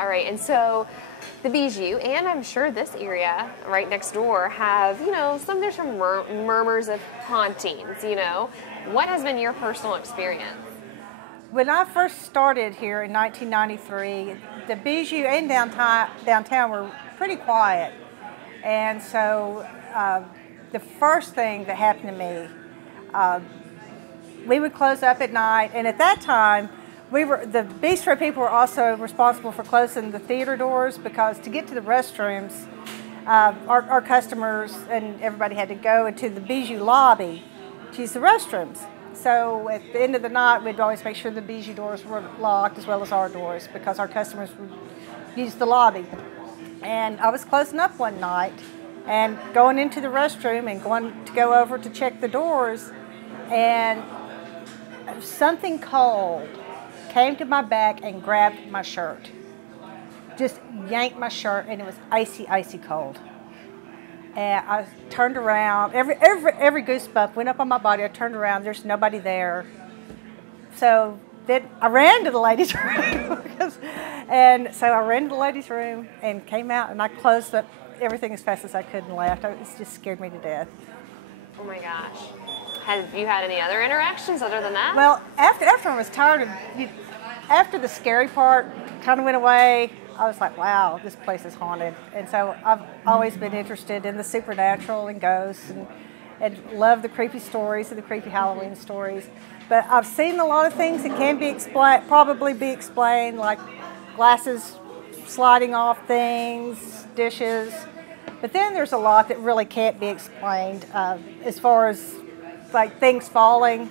All right, and so the Bijou, and I'm sure this area right next door have, there's some murmurs of hauntings, What has been your personal experience? When I first started here in 1993, the Bijou and downtown were pretty quiet. And so the first thing that happened to me, we would close up at night, and at that time, the bistro people were also responsible for closing the theater doors, because to get to the restrooms, our customers and everybody had to go into the Bijou lobby to use the restrooms. So at the end of the night, we'd always make sure the Bijou doors were locked as well as our doors, because our customers would use the lobby. And I was closing up one night and going into the restroom and going to go over to check the doors, and something cold came to my back and grabbed my shirt. Just yanked my shirt, and it was icy, icy cold. And I turned around, every goosebump went up on my body. I turned around, there's nobody there. So then I ran to the ladies' room. And so I ran to the ladies' room and came out, and I closed up everything as fast as I could and left. It just scared me to death. Oh my gosh. Have you had any other interactions other than that? Well, after I was tired after the scary part kind of went away, I was like, wow, this place is haunted. And so I've always been interested in the supernatural and ghosts, and love the creepy stories and the creepy Halloween stories. But I've seen a lot of things that can be probably be explained, like glasses sliding off things, dishes. But then there's a lot that really can't be explained, as far as like things falling.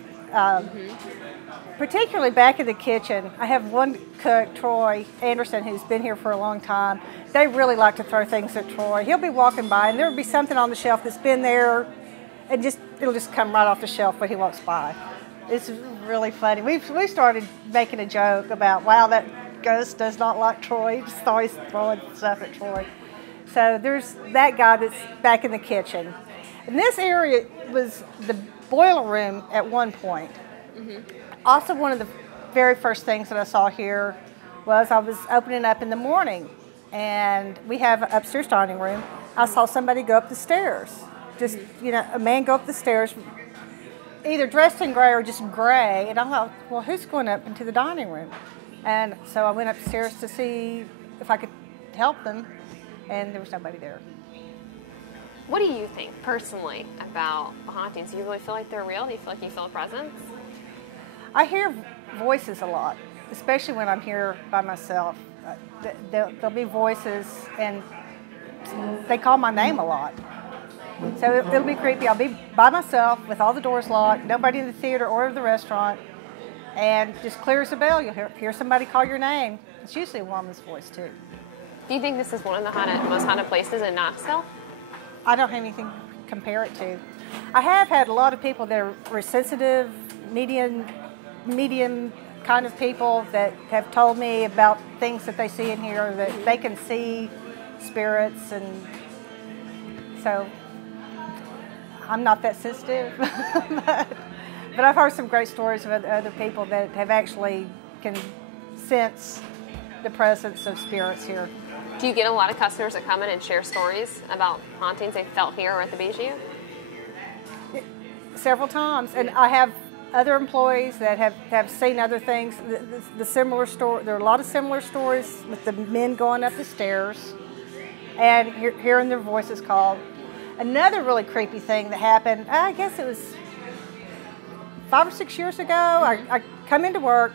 Particularly back in the kitchen, I have one cook, Troy Anderson, who's been here for a long time. They really like to throw things at Troy. He'll be walking by, and there'll be something on the shelf that's been there, and it'll just come right off the shelf when he walks by. It's really funny. We started making a joke about, wow, that ghost does not like Troy. He just always throwing stuff at Troy. So there's that guy that's back in the kitchen. And this area was the boiler room at one point. Also, one of the very first things that I saw here was I was opening up in the morning, and we have an upstairs dining room. I saw somebody go up the stairs. Just, a man go up the stairs, either dressed in gray or just gray. And I thought, well, who's going up into the dining room? And so I went upstairs to see if I could help them, and there was nobody there. What do you think, personally, about the hauntings? Do you really feel like they're real? Do you feel like you feel a presence? I hear voices a lot, especially when I'm here by myself. There'll be voices, and they call my name a lot. So it'll be creepy. I'll be by myself with all the doors locked, nobody in the theater or the restaurant, and just clear as a bell, you'll hear somebody call your name. It's usually a woman's voice, too. Do you think this is one of the most haunted places in Knoxville? I don't have anything to compare it to. I have had a lot of people that are sensitive, medium kind of people that have told me about things that they see in here, that they can see spirits, and so I'm not that sensitive. But I've heard some great stories of other people that have actually can sense the presence of spirits here. Do you get a lot of customers that come in and share stories about hauntings they felt here or at the Bijou? Several times, and I have other employees that have seen other things. The similar story. There are a lot of similar stories with the men going up the stairs and hearing their voices called. Another really creepy thing that happened, I guess it was 5 or 6 years ago. I come into work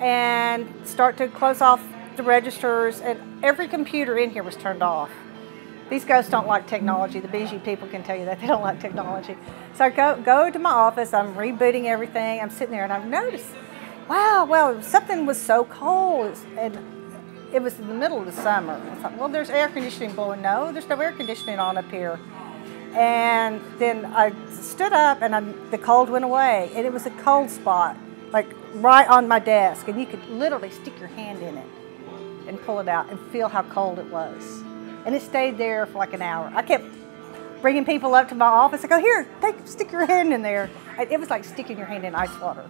and start to close off the registers, and every computer in here was turned off. These ghosts don't like technology. The Bijou people can tell you that. They don't like technology. So I go to my office, I'm rebooting everything, I'm sitting there, and I've noticed, wow, well, something was so cold, and it was in the middle of the summer. I thought, well, there's air conditioning blowing. No, there's no air conditioning on up here. And then I stood up, and the cold went away, and it was a cold spot, like right on my desk, and you could literally stick your hand in it and pull it out and feel how cold it was. And it stayed there for like an hour. I kept bringing people up to my office. I go, here, stick your hand in there. It was like sticking your hand in ice water.